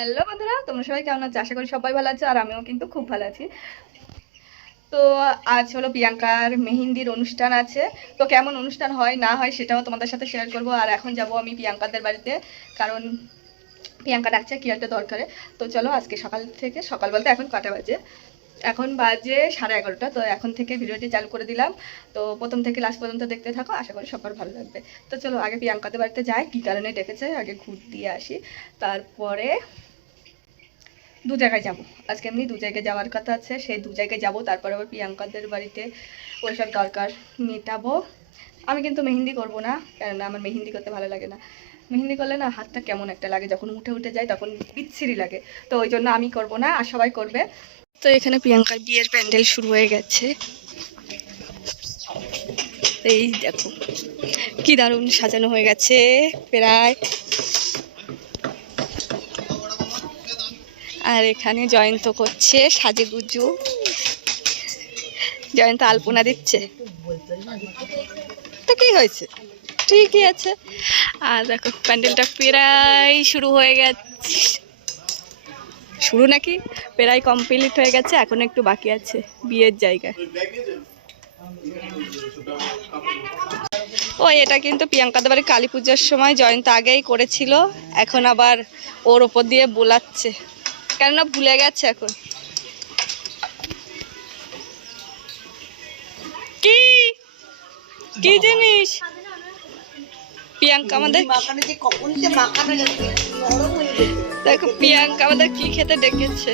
Hello বন্ধুরা, তোমরা সবাই কেমন আছো? আশা করি সবাই ভালো আছো, আর আমিও কিন্তু খুব ভালো আছি। তো আজ হলো প্রিয়াঙ্কার মেহেন্দির অনুষ্ঠান আছে। তো কেমন অনুষ্ঠান হয় না হয় সেটাও তোমাদের সাথে শেয়ার করব। আর এখন যাব আমি প্রিয়াঙ্কাদের বাড়িতে, কারণ প্রিয়াঙ্কা ডাকছে কি একটা দরকারে। তো চলো, আজকে সকাল বলতে এখন কটা বাজে, এখন বাজে 11:30। তো এখন থেকে ভিডিওটি চালু করে দিলাম। তো প্রথম থেকে লাস্ট পর্যন্ত দেখতে থাকো, আশা করি সবার ভালো লাগবে। তো চলো আগে প্রিয়াঙ্কাদের বাড়িতে যাই, কী কারণে ডেকেছে আগে ঘুর দিয়ে আসি, তারপরে দু জায়গায় যাব। আজকে এমনি দু জায়গায় যাওয়ার কথা আছে, সেই দু জায়গায় যাব। তারপরে আবার প্রিয়াঙ্কাদের বাড়িতে ওইসব দরকার মেটাবো। আমি কিন্তু মেহেন্দি করব না, কেননা আমার মেহেন্দি করতে ভালো লাগে না। মেহেন্দি করলে না হাতটা কেমন একটা লাগে, যখন উঠে উঠে যায় তখন বিচ্ছিরি লাগে। তো ওই জন্য আমি করব না, আর সবাই করবে। তো এখানে প্রিয়াঙ্কার বিয়ের প্যান্ডেল শুরু হয়ে গেছে। এই দেখো কি দারুণ সাজানো হয়ে গেছে প্রায়। আর এখানে জয়ন্ত করছে সাজেগুজু, জয়ন্ত আলপনা দিচ্ছে। তো কি হয়েছে, ঠিকই আছে। আর দেখো প্যান্ডেলটা প্রায় শুরু হয়ে গেছে, শুরু নাকি প্রায় কমপ্লিট হয়ে গেছে, এখন একটু বাকি আছে বিয়ের জায়গায়। ও এটা কিন্তু প্রিয়াঙ্কাদের বাড়ি কালী পুজোর সময় জয়ন্ত আগেই করেছিল, এখন আবার ওর ওপর দিয়ে বোলাচ্ছে, কেননা ভুলে গেছে এখন। কি কি জিনিস প্রিয়াঙ্কা আমাদের, দেখো প্রিয়াঙ্কা আমাদের কি খেতে ডেকেছে।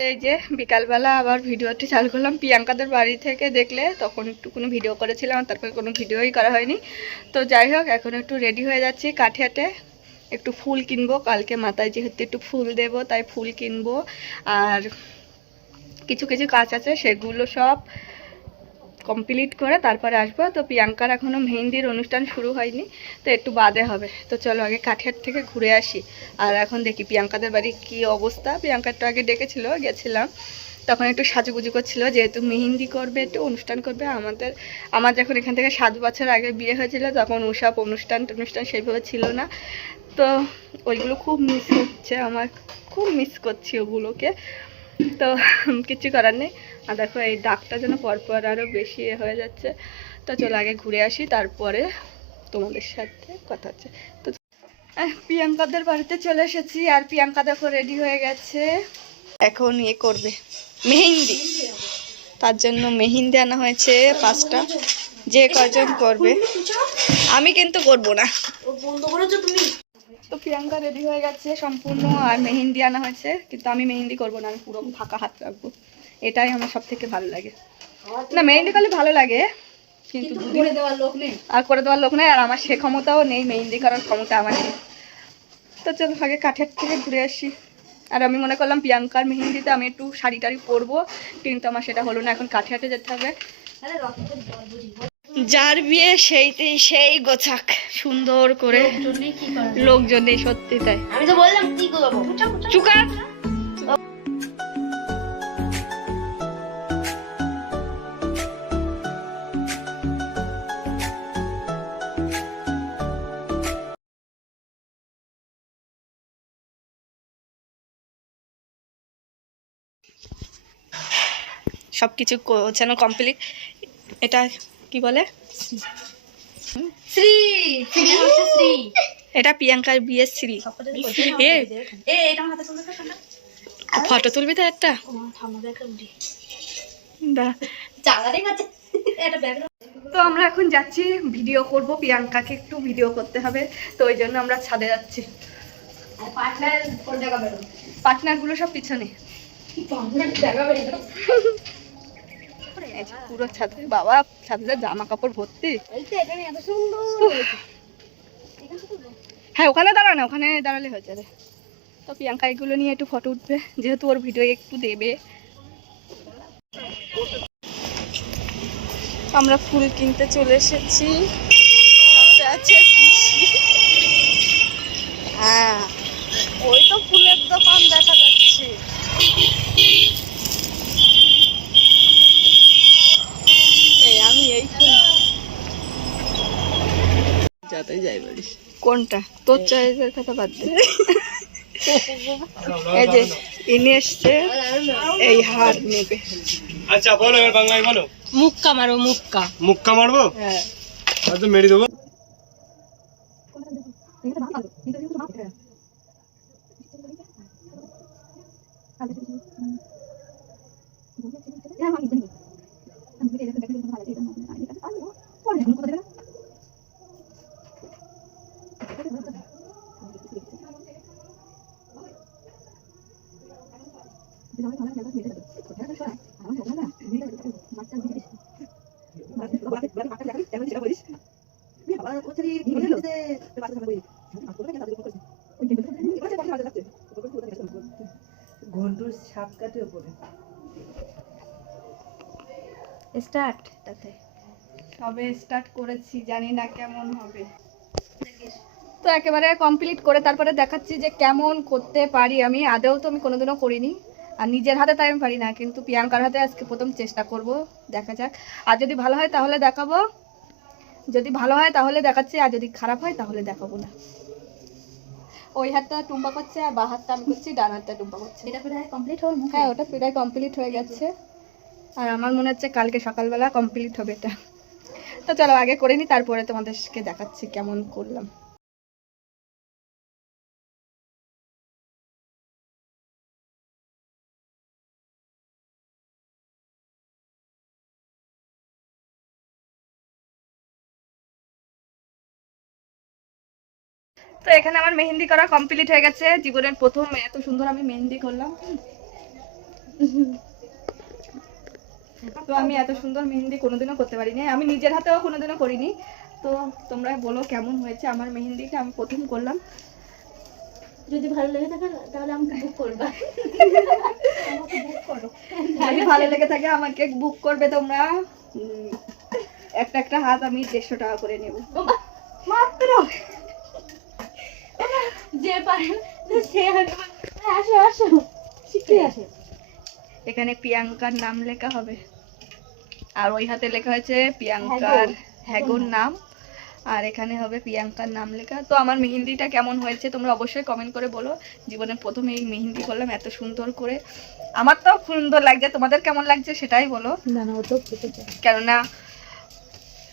এই যে বিকালবেলা আবার ভিডিওটি চালু করলাম প্রিয়াঙ্কাদের বাড়ি থেকে, দেখলে তখন একটু কোনো ভিডিও করেছিলাম, তারপরে কোনো ভিডিওই করা হয়নি। তো যাই হোক, এখন একটু রেডি হয়ে যাচ্ছি কাঠিয়াতে, একটু ফুল কিনবো, কালকে মাথায় যেহেতু একটু ফুল দেব তাই ফুল কিনবো। আর কিছু কিছু কাজ আছে, সেগুলো সব কমপ্লিট করে তারপরে আসবো। তো প্রিয়াঙ্কার এখনও মেহেন্দির অনুষ্ঠান শুরু হয়নি, তো একটু বাদে হবে। তো চলো আগে কাঠিয়ার থেকে ঘুরে আসি। আর এখন দেখি প্রিয়াঙ্কাদের বাড়ির কী অবস্থা। প্রিয়াঙ্কার তো আগে ডেকেছিল, গেছিলাম, তখন একটু সাজুগুজু করছিল, যেহেতু মেহেন্দি করবে একটু অনুষ্ঠান করবে। আমার যখন এখান থেকে 7 বছর আগে বিয়ে হয়েছিল তখন ওসব অনুষ্ঠান সেইভাবে ছিল না। তো ওইগুলো খুব মিস হচ্ছে, আমার খুব মিস করছি ওগুলোকে। তো কিছু করার নেই। আর দেখো এই দাগটা যেন পরপর আরও বেশি হয়ে যাচ্ছে। তো চলো আগে ঘুরে আসি, তারপরে তোমাদের সাথে কথা হচ্ছে। তো প্রিয়াঙ্কাদের বাড়িতে চলে এসেছি, আর প্রিয়াঙ্কা দেখো রেডি হয়ে গেছে, এখন ইয়ে করবে মেহেন্দি। তার জন্য মেহেন্দি আনা হয়েছে 5টা, যে কয়জন করবে। আমি কিন্তু করবো না। তো প্রিয়াঙ্কা রেডি হয়ে গেছে সম্পূর্ণ, আর মেহেন্দি আনা হয়েছে, কিন্তু আমি মেহেন্দি করবো না, আমি পুরো ফাঁকা হাত রাখবো। এটাই আমার সব থেকে ভালো লাগে। না মেহেন্দি করলে ভালো লাগে, কিন্তু করে দেওয়ার লোক নেই, আর আমার সে ক্ষমতাও নেই, মেহেন্দি করার ক্ষমতা আমার নেই। তো চলো আগে কাঠের থেকে ঘুরে আসি। আর আমি মনে করলাম প্রিয়াঙ্কার মেহেন্দিতে আমি একটু শাড়ি টাড়ি পরবো, কিন্তু আমার সেটা হলো না, এখন কাঠিয়াতে যেতে হবে। যার বিয়ে সেই গোছাক সুন্দর করে, লোকজন নেই, সত্যি তাই। আমি তো বললাম কি করবো, চুকা সবকিছু গোছানো কমপ্লিট। এটা কি বলে, শ্রী শ্রী, এটা প্রিয়াঙ্কার বিয়ের শ্রী। ফটো তুলবি তো একটা, তো আমরা এখন যাচ্ছি, ভিডিও করব, প্রিয়াঙ্কাকে একটু ভিডিও করতে হবে, তো ওই জন্য আমরা ছাদে যাচ্ছি। পার্টনারগুলো সব পিছনে। পুরো ছাদে বাবা, ছাদে জামা কাপড় ভর্তি। হ্যাঁ ওখানে দাঁড়া না, ওখানে দাঁড়ালে হয়ে যাবে। তো প্রিয়াঙ্কা এগুলো নিয়ে একটু ফটো উঠবে, যেহেতু ওর ভিডিও একটু দেবে। আমরা ফুল কিনতে চলে এসেছি। আছে হ্যাঁ, ওই তো ফুলের দোকান দেখা যাচ্ছে। আমি এই ফুল যাতে যাই বলিস। কোনটা তোর চয়েসের কথা বাদ দে। এই যে ইনি এসছে, এই হার নেবে। আচ্ছা বলো, এবার বাংলায় বলো। মুক্কা মারো, মুক্কা। মুক্কা মারবো? হ্যাঁ হয়তো মেরে দেবো। ঘন্টুর সাপ কাটে উপরে স্টার্ট, তাতে সবে স্টার্ট করেছি, জানি না কেমন হবে। তো একেবারে কমপ্লিট করে তারপরে দেখাচ্ছি যে কেমন করতে পারি আমি। আদেও তো আমি কোনোদিনও করিনি, আর নিজের হাতে তাই আমি পারি না, কিন্তু প্রিয়াঙ্কার হাতে আজকে প্রথম চেষ্টা করব, দেখা যাক। আর যদি ভালো হয় তাহলে দেখাবো, যদি ভালো হয় তাহলে দেখাচ্ছি, আর যদি খারাপ হয় তাহলে দেখাবো না। ওই হাতটা টুম্পা করছে আর বা হাতটা আমি করছি, ডান হাতটা টুম্পা করছে। এটা প্রায় কমপ্লিট হল। হ্যাঁ ওটা প্রায় কমপ্লিট হয়ে গেছে, আর আমার মনে হচ্ছে কালকে সকালবেলা কমপ্লিট হবে এটা। তো চলো আগে করে নিই, তারপরে তোমাদেরকে দেখাচ্ছি কেমন করলাম। তো এখানে আমার মেহেন্দি করা কমপ্লিট হয়ে গেছে, জীবনের প্রথম এত সুন্দর আমি মেহেন্দি করলাম। তো আমি এত সুন্দর মেহেন্দি কোনোদিনও করতে পারিনি, আমি নিজের হাতেও কোনোদিনও করিনি। তো তোমরা বলো কেমন হয়েছে আমার মেহেন্দিটা, আমি প্রথম করলাম। যদি ভালো লেগে থাকে তাহলে আমাকে বুক করবা। যদি ভালো লেগে থাকে আমাকে বুক করবে তোমরা। একটা একটা হাত আমি 150 টাকা করে নেব মাত্র। যে পারে সে আসো আসো শিখে আসো। এখানে প্রিয়াঙ্কার নাম লেখা হবে, আর ওই হাতে লেখা হয়েছে প্রিয়াঙ্কার হ্যাগোর নাম, আর এখানে হবে প্রিয়াঙ্কার নাম লেখা। তো আমার মেহেন্দিটা কেমন হয়েছে তোমরা অবশ্যই কমেন্ট করে বলো। জীবনের প্রথম এই মেহেন্দি করলাম এত সুন্দর করে, আমার তো সুন্দর লাগছে, তোমাদের কেমন লাগছে সেটাই বলো। কেননা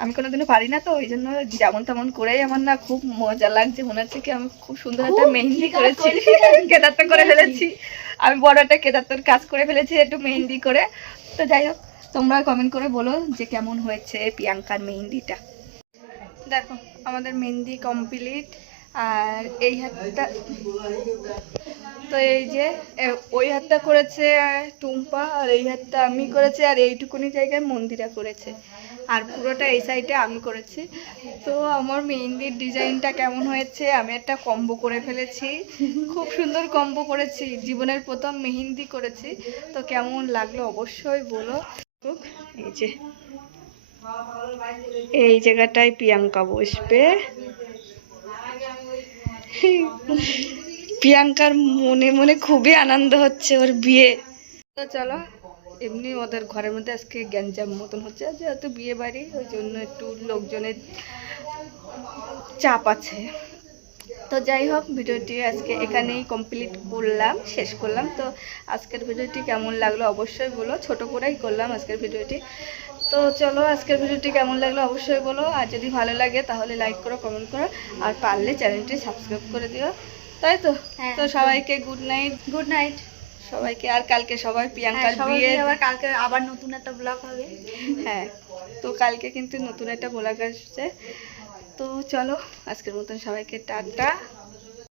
আমি কোনোদিনও পারি না, তো ওই জন্য যেমন তেমন করেই আমার না খুব মজা লাগছে, মনে হচ্ছে কি আমি খুব সুন্দর একটা মেহেন্দি করেছি, কেদারটা করে ফেলেছি আমি, বড় একটা কেদারটার কাজ করে ফেলেছি একটু মেহেন্দি করে। তো যাই হোক তোমরা কমেন্ট করে বলো যে কেমন হয়েছে প্রিয়াঙ্কার মেহেন্দিটা। দেখো আমাদের মেহেন্দি কমপ্লিট, আর এই হাতটা তো এই যে ওই হাতটা করেছে টুম্পা, আর এই হাতটা আমি করেছি, আর এইটুকুনি জায়গায় মন্দিরা করেছে, আর পুরোটা এই সাইডে আমি করেছি। তো আমার মেহেন্দির ডিজাইনটা কেমন হয়েছে, আমি একটা কম্বো করে ফেলেছি, খুব সুন্দর কম্বো করেছি, জীবনের প্রথম মেহেন্দি করেছি। তো কেমন লাগলো অবশ্যই বলো। এই যে এই জায়গাটায় প্রিয়াঙ্কা বসবে, প্রিয়াঙ্কার মনে মনে খুবই আনন্দ হচ্ছে ওর বিয়ে। তো চলো, এমনি ওদের ঘরের মধ্যে আজকে গ্যাঞ্জাম মতন হচ্ছে, যেহেতু বিয়ে বাড়ি ওই জন্য একটু লোকজনের চাপ আছে। তো যাই হোক ভিডিওটি আজকে এখানেই কমপ্লিট করলাম, শেষ করলাম। তো আজকের ভিডিওটি কেমন লাগলো অবশ্যই বলো, ছোট করেই করলাম আজকের ভিডিওটি। তো চলো আজকের ভিডিওটি কেমন লাগলো অবশ্যই বলো, আর যদি ভালো লাগে তাহলে লাইক করো, কমেন্ট করো, আর পারলে চ্যানেলটি সাবস্ক্রাইব করে দিও, তাই তো। তো সবাইকে গুড নাইট। গুড নাইট সবাইকে, আর কালকে সবাই প্রিয়াঙ্কার বিয়ে, আবার কালকে আবার নতুন একটা ব্লগ হবে। হ্যাঁ তো কালকে কিন্তু নতুন একটা ব্লগ আসছে। তো চলো আজকের মতন সবাইকে টাটা।